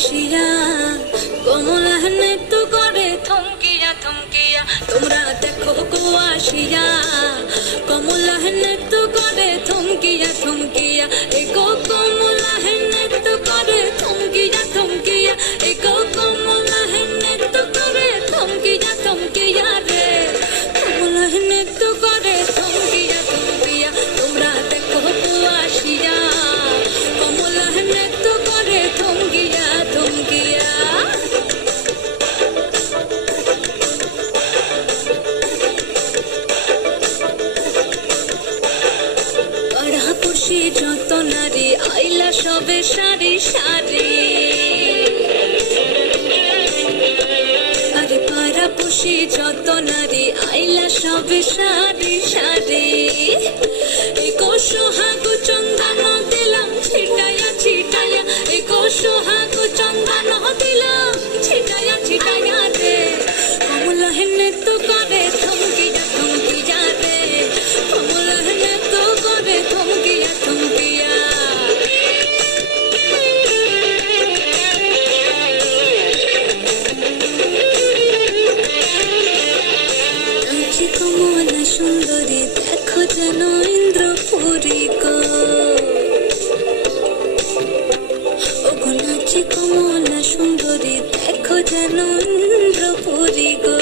আসিয়া কমলা নৃত্য করে থমকিয়া থমকিয়া তোমরা দেখো গো আসিয়া কমলা নৃত্য করে থমকিয়া থমকিয়া এগো কমলা নৃত্য করে থমকিয়া থমকিয়া এগো কমলা নৃত্য করে থমকিয়া থমকিয়া রে কমলা নৃত্য করে থমকিয়া থমকিয়া তোমরা দেখো গো আসিয়া কমলা নৃত্য করে থমকিয়া থমকিয়া যত নারী আইলা সবে সারি সারি আরে পাড়া পুষি যত নারী আইলা সবে সারি সারি এগো সোহাগ চন্দন দিলাম ছিটায়া ছিটায়া এগো সোহাগ চন্দন দিলাম ছিটায়া ছিটায়া রে কমলা নৃত্য করে থমকিয়া থমকিয়া রে কমলা নৃত্য করে থমকিয়া থমকিয়া নাচি কমলা সুন্দরী দেখো যেন ইন্দ্রপুরী গো ওগো নাচি কমলা সুন্দরী দেখো যেন ইন্দ্রপুরী গো